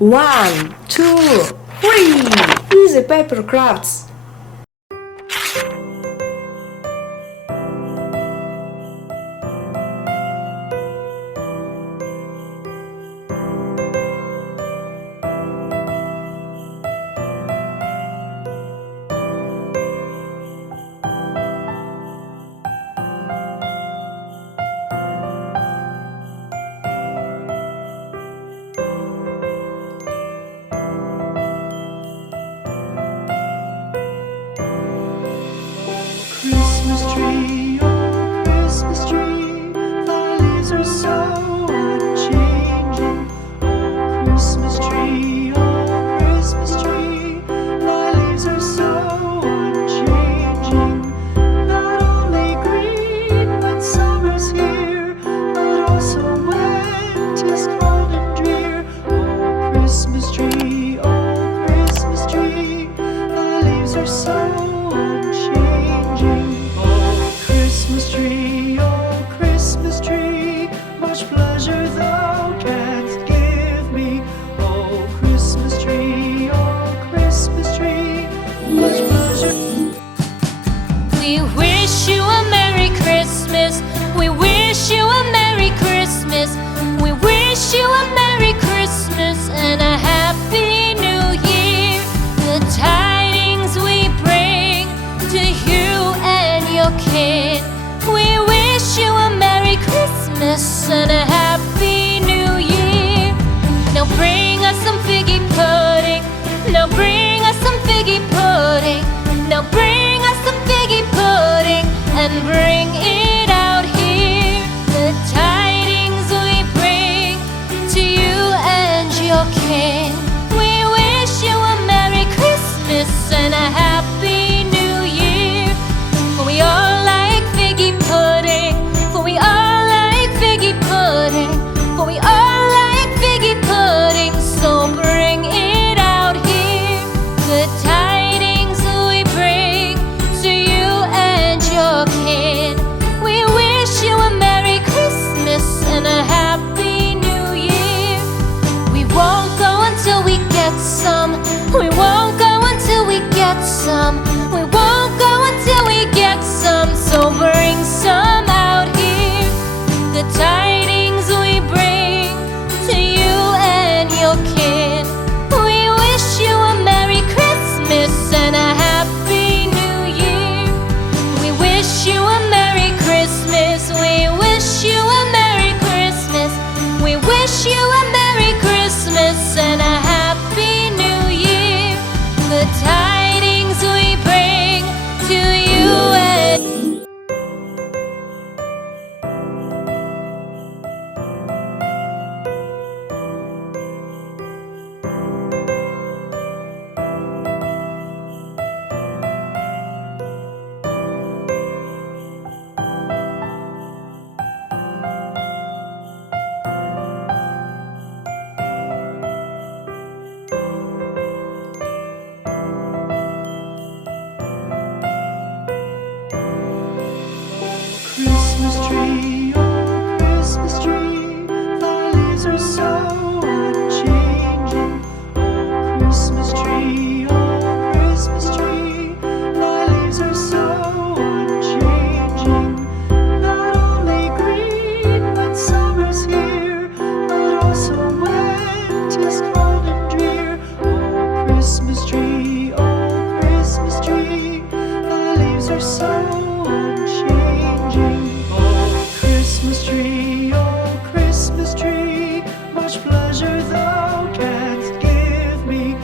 1, 2, 3. Easy paper crafts. Christmas tree, oh Christmas tree, thy leaves are so unchanging. Oh Christmas tree, thy leaves are so unchanging. Not only green when summer's here, but also when 'tis cold and drear. Oh Christmas tree, thy leaves are so unchanging. Oh Christmas tree, much pleasure thou canst give me. Oh Christmas tree, much pleasure. We wish you a Merry Christmas. We wish you a Merry Christmas. We wish you a Merry Christmas and a Happy New Year. The tidings we bring to you and your kin. We wish you a Merry Christmas and a Happy New Year. Now bring us some figgy pudding. Now bring us some figgy pudding. Now bring us some figgy pudding and bring it out here. The tidings we bring to you and your kin. We wish you a Merry Christmas and a Happy New Year. For we all like figgy pudding. For we all like figgy pudding. For we all like figgy pudding. So bring it out here. The tidings we bring to you and your kin. We wish you a Merry Christmas and a Happy New Year. We won't go until we get some. We won't go until we get some. We won't go until we get some. So bring some out here. The tidings we bring to you and your kin. We wish you a Merry Christmas and a Happy New Year. We wish you a Merry Christmas. We wish you a Merry Christmas. We wish you a Merry Christmas and a Happy New Year. The tidings we bring to you and Christmas tree, oh Christmas tree, thy leaves are so unchanging. Oh Christmas tree, thy leaves are so unchanging. Not only green when summer's here, but also when 'tis cold and drear. Oh Christmas tree, thy leaves are so unchanging. Oh Christmas tree, much pleasure thou canst give me.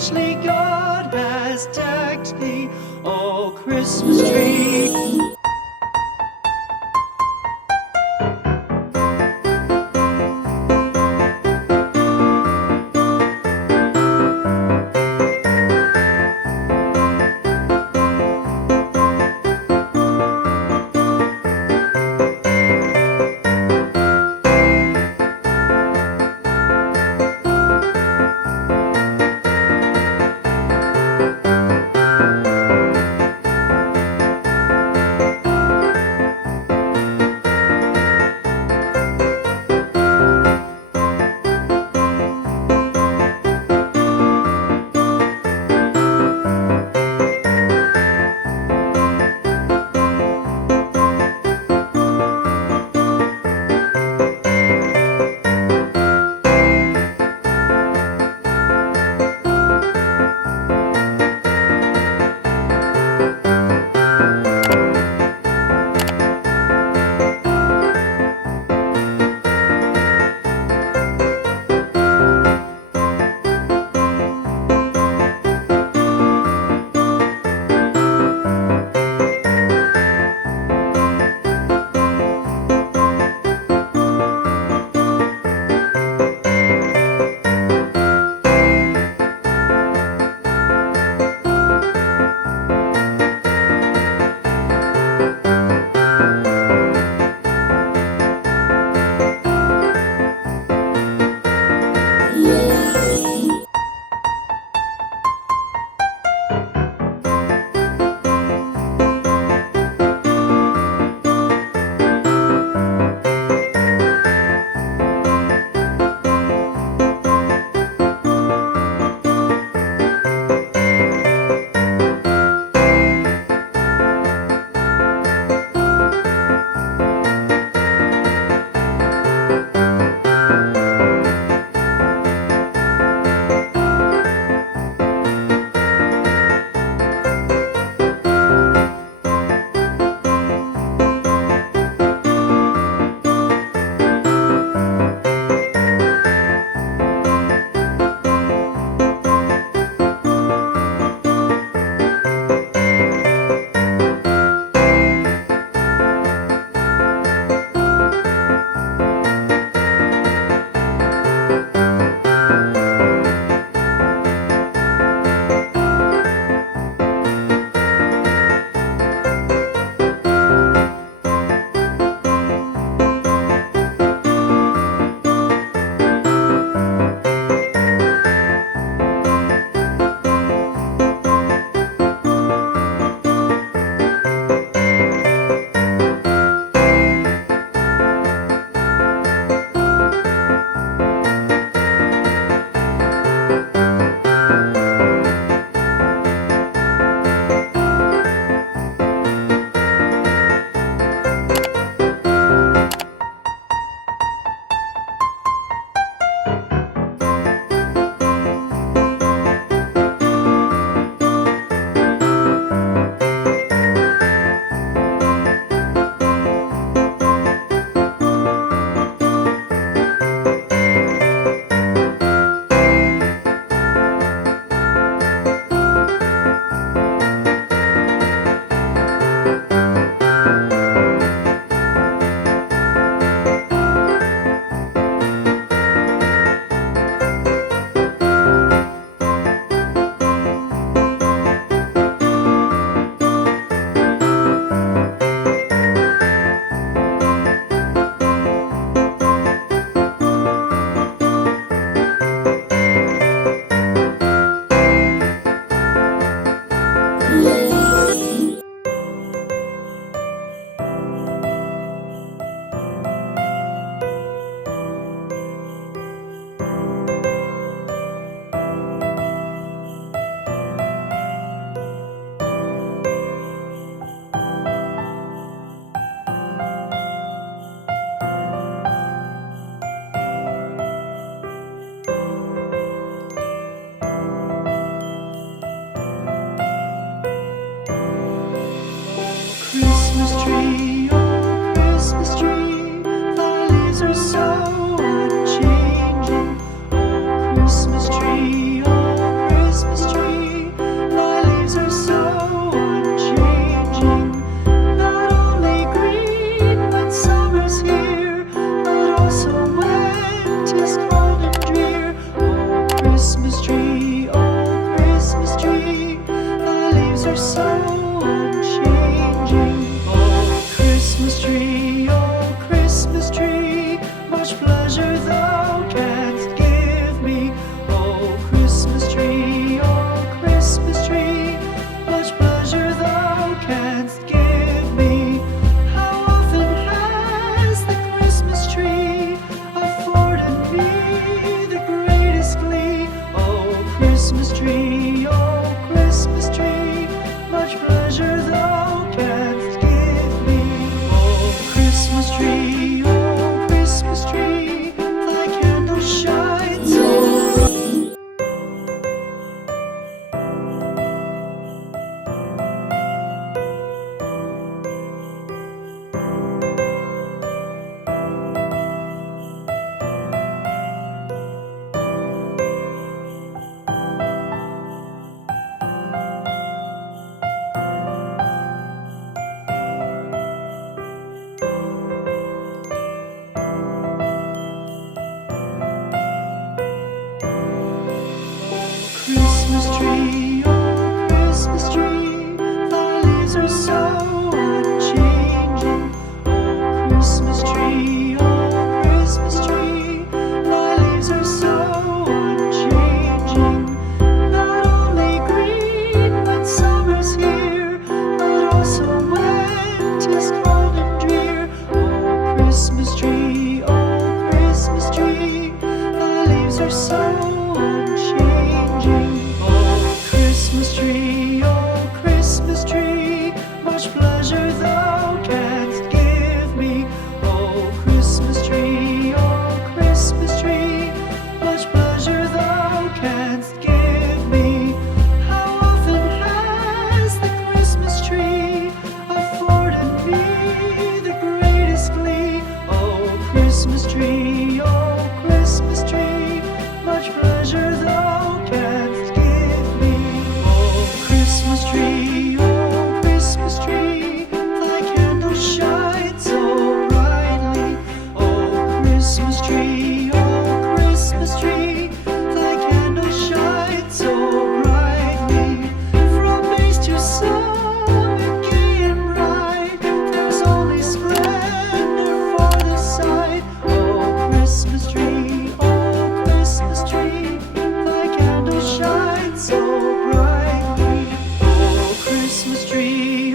richly God has decked thee, O Christmas tree. tree, oh Christmas tree, much pleasure thou canst give me. Oh Christmas tree, thy candle shines so. Christmas tree, oh Christmas tree, thy leaves are so unchanging. Oh Christmas tree, thy leaves are so unchanging. Not only green when summer's here, but also when 'tis cold and drear. Oh Christmas tree, thy leaves are so unchanging. Oh Christmas tree, much pleasure thou canst give me. Oh Christmas tree, much pleasure thou canst give me. How often has the Christmas tree afforded me the greatest glee? Oh Christmas tree, much pleasure thou canst give me. Oh Christmas tree, thy candle shines so brightly. Oh Christmas tree, thy candle shines so brightly. From base to summit, gay and bright, there's only splendor for the sight. Oh Christmas tree, thy candle shines so brightly. Oh Christmas tree,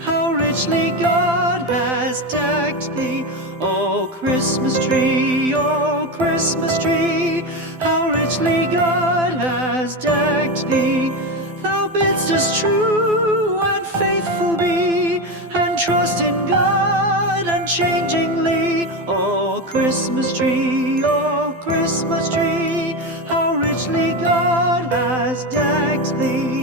how richly God has decked thee. Oh Christmas tree, how richly God has decked thee. Thou bidst us true and faithful be, and trust in God unchangingly. Oh Christmas tree, how richly God has decked thee.